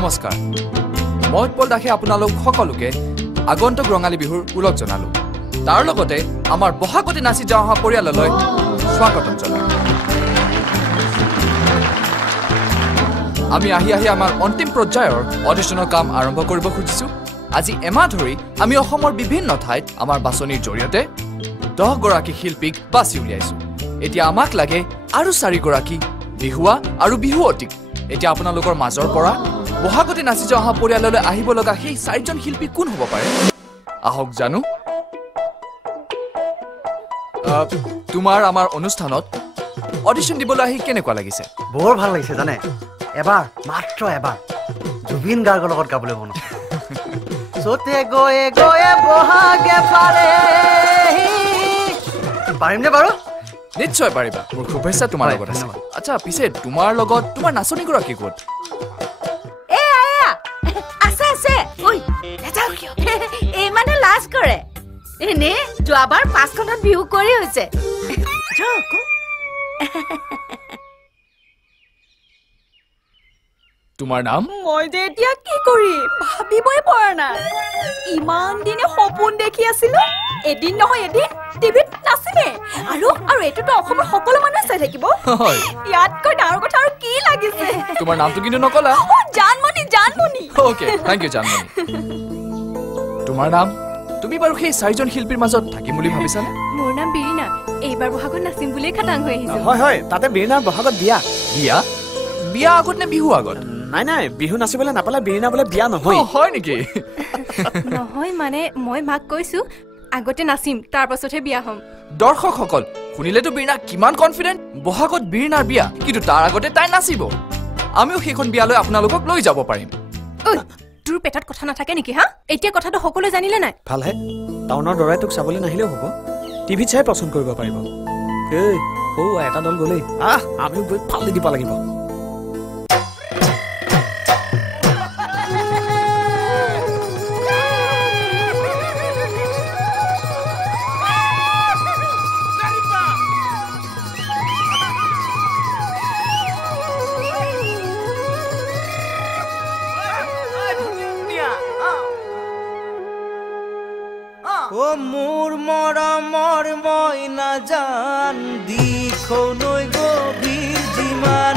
নমস্কাৰ মই উৎপল দাসে আপোনালোক সকলোকে আগন্তুক ৰঙালী বিহুৰ উলগ জনালো তাৰ লগতে আমাৰ বহাগতে নাচি যোৱা অহা পৰিয়াললৈ স্বাগতম জনালো আমি আহি আমাৰ অন্তিম পৰ্যায়ৰ অডিশ্যনৰ কাম আৰম্ভ কৰিব খুজিছো আজি এমাহ ধৰি আমি অসমৰ বিভিন্ন ঠাইত আমাৰ বাছনিৰ জৰিয়তে 10 গৰাকী শিল্পীক বাছি উলিয়াইছো এতিয়া আমাক লাগে আৰু 4 গৰাকী বিহুৱা আৰু বিহুৱতীক এতিয়া আপোনালোকৰ মাজৰ পৰা বহাগতে নাচি যোৱা অহা পৰিয়াললৈ আহিব লগা সেই 4জন শিল্পী কোন হ'ব পাৰে আহক জানো তোমাৰ আমাৰ অনুষ্ঠানত অডিশ্যন দিবলৈ আহি কেনেকুৱা লাগিছে বৰ ভাল লাগিছে জানে এবাৰ মাত্ৰ এবাৰ জুবিন গাৰ্গৰ লগত গাবলৈ মন সতে গয়ে গয়ে বহাগে পাৰে পাৰিম নে বাৰু নিশ্চয় পাৰিবা মোৰ শুভেচ্ছা তোমাৰ লগত আছে আচ্ছা পিছে তোমাৰ লগত তোমাৰ নাচনী গৰাকী ক'ত এ আয়া আছে আছে ঐ নাযাও কিয় এই মানে লাজ কৰে এনে যোৱাবাৰ 5খনত বিহু কৰি হৈছে তোমাৰ নাম মই যে এতিয়া কি কৰি ভাবিবই পৰা নাই ইমান দিনে সপোন দেখি আছিলো এদিন নহয় এদিন টিভিত নাচিমে আৰু এটোতো অসমৰ সকলো মানুহে চাই থাকিব ইয়াতকৈ ডাঙৰ কথা আৰু কি লাগিছে তোমাৰ নামটো কিন্তু নকলা Janmoni okay thank you Janmoni তোমাৰ নাম তুমি বাৰু সেই 4জন শিল্পীৰ মাজত থাকিম বুলি ভাবিছানে মোৰ নাম বিৰিনা এইবাৰ বহাগত নাচিম বুলি খাটাং হৈ আহিছো হয় তাতে বিৰিনাৰ বহাগত বিয়া আগত নে বিহু আগত নাই বিহু নাচিবলৈ নাপালে বিৰিনা বোলে বিয়া নহয় হয় নেকি নহয় মানে মই মাক কৈছো আগতে নাচিম তাৰ পাছতহে বিয়া হ'ম দৰ্শকসকল শুনিলেতো বিৰিনা কিমান কনফিডেন্ট বহাগত বিৰিনাৰ বিয়া কিন্তু তাৰ আগতে তাই নাচিব আমিও সেইখন বিয়ালৈ আপোনালোকক লৈ যাব পাৰিম তোৰ পেটত কথা নাথাকে নেকি হা এতিয়া কথাটো সকলোৱে জানিলে নাই ভালহে টাউনৰ দৰাই তোক চাবলৈ নাহিলেও হ'ব টিভিত চাই পছন্দ কৰিব পাৰিব এই এটা দল গ'লেই আমিও গৈ ফালি দিব লাগিব মোৰ মৰমৰ মইনা জান দিখৌ নৈ গভীৰ যিমান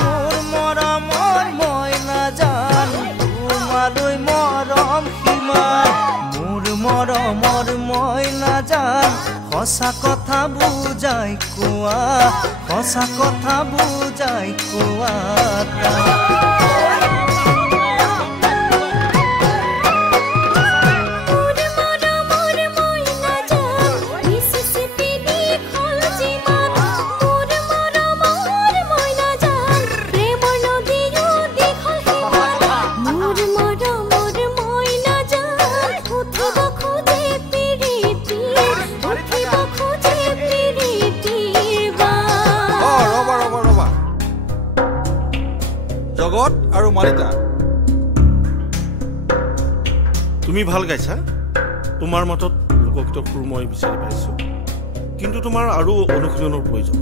মোৰ মৰমৰ মইনা জান তোমালৈ মৰম সিমান মোৰ মৰমৰ মইনা জান সঁচা কথা বুজাই কোৱা সঁচা কথা বুজাই কোৱা আৰু মাৰিতা তুমি ভাল গাইছা তোমাৰ মতত লোকগীতৰ সুৰ মই বিচাৰি পাইছো কিন্তু তোমাৰ আৰু অনুশীলনৰ প্ৰয়োজন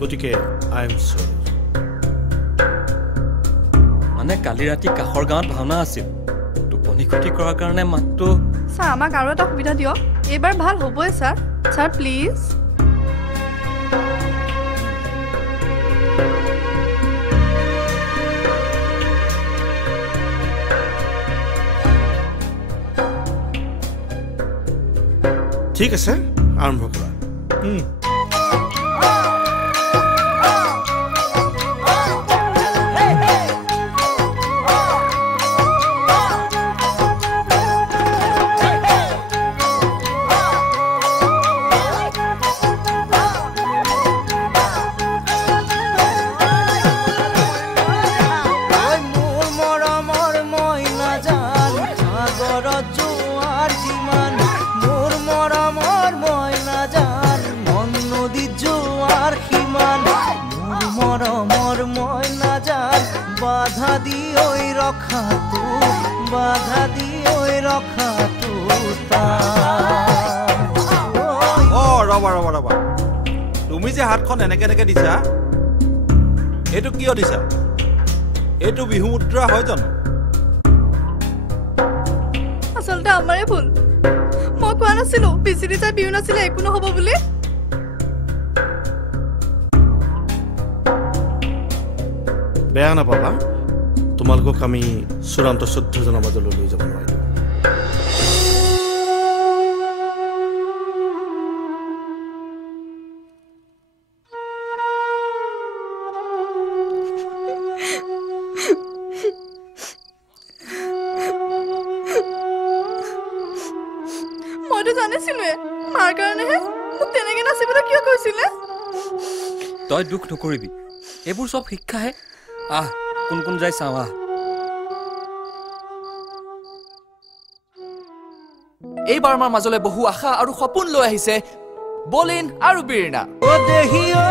গতিকে আই এম সৰি মানে কালি ৰাতি কাষৰ গাঁৱত ভাওনা আছিল টোপনি ক্ষতি কৰাৰ কাৰণে মাত্ৰ স্যাৰ আমাক আৰু এটা সুবিধা দিয়ক এইবাৰ ভাল হ'বই স্যাৰ প্লিজ ঠিক আছে আৰম্ভ কৰা তুমি যে হাতখন এনেকে এনেকে দিছা এইটো কিয় দিছা এইটো বিহু মুদ্ৰা হয় জানো? আচলতে আমাৰে ভুল। মই কোৱা নাছিলো বিচিৰি যাই বিহু নাছিলে একো নহ'ব বুলি। বেয়া নাপাবা, তোমালোকক আমি চূড়ান্ত 14 জনৰ মাজলৈ লৈ যাব নোৱাৰিম। মইতো জানিছিলোৱে মাৰ কাৰণেহে মোক তেনেকে নাচিবলৈ কিয় কৈছিলে। তই দুখ নকৰিবি, এইবোৰ চব শিক্ষাহে। আহ কোন কোন যাই চাওঁ আহ। এইবাৰ আমাৰ মাজলৈ বহু আশা আৰু সপোন লৈ আহিছে বলিন আৰু বীৰনা। ও দেহিও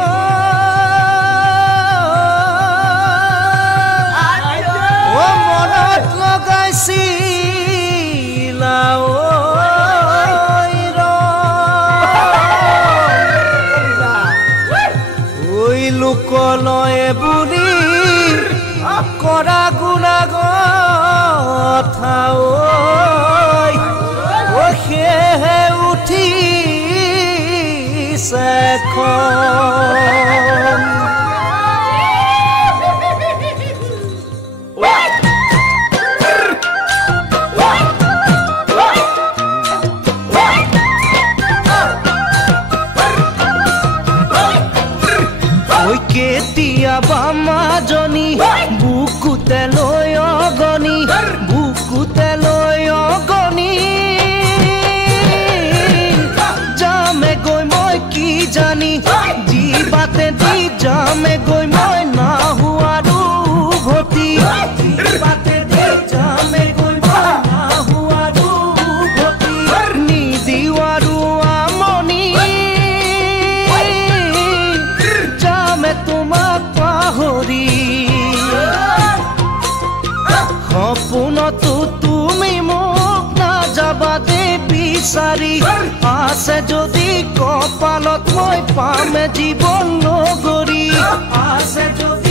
ও মনত লগাইছিলা ওই লোকলয়ে বুলি কৰা গুণা কথা ও সেয়েহে উঠিছে খন। কেতিয়াবা মাজনী বুকুতে লৈ অগনি বুকুতে লৈ অগনি যামে গৈ মই কি জানি যি বাটে দি যামে গৈ মই নাহুৱাৰো উভতি বাটে দি যামে গৈ মই নাহুৱাৰো উভতি নিদিৱাৰো আমনি তোমাক পাহৰি সপোনতো তুমি মোক নাযাবা দে বিচাৰি আছে যদি কপালত মই পামে জীৱন নগৰী আছে যদি